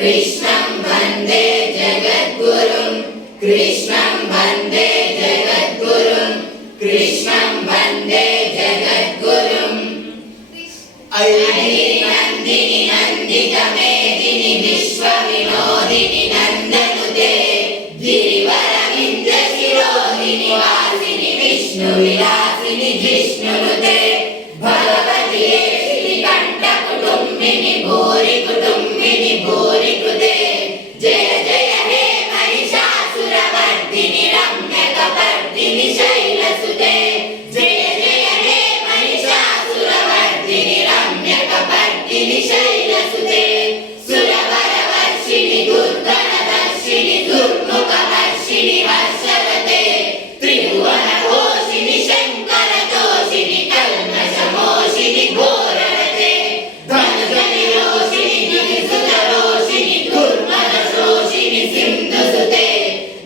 कृष्णं वन्दे जगद्गुरुं कृष्णं वन्दे जगद्गुरुं कृष्णं वन्दे जगद्गुरुं ऐगिरि नन्दिनि नन्दितमेदिनि विश्वविनोदिनि नन्दनुते गिरिवरविन्द्रशिरोदिनि वासिनि विष्णुविलासिनि जिष्णुनुते भगवति श्रीकण्ठकुटुम्बिनि भूरि कुटुम्बिनि भूरि कृते जय जय हे महिषासुरमर्दिनि रम्यकपर्दिनि शैलसुते जय जय हे महिषासुरमर्दिनि रम्यकपर्दिनि शैलसुते सुरवरवर्षिणि दुर्गणदर्शिनि दुर्मुखहर्षिणि हर्षरते त्रिभुवनघोषिणि शङ्करतोषिणि कल्मषमोषिणि घोररते धनुजनिरोषिणि गिरिसुतरोषिणि दुर्मदशोषिणि सिन्धुसुते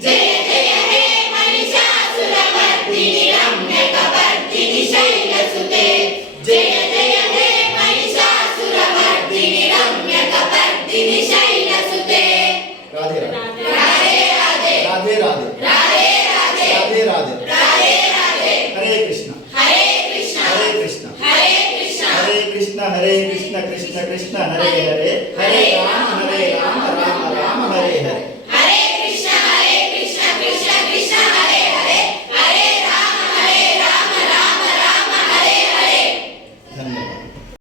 जय जय हे महिषासुरमर्दिनि रम्यकपर्दिनि शैलसुते जय जय हे महिषासुरमर्दिनि रम्यकपर्दिनि शैलसुते राधे राधे राधे राधे राधे राधे राधे राधे राधे राधे राधे हरे कृष्ण हरे कृष्ण हरे कृष्ण हरे कृष्ण हरे कृष्ण हरे कृष्ण कृष्ण कृष्ण हरे हरे हरे राम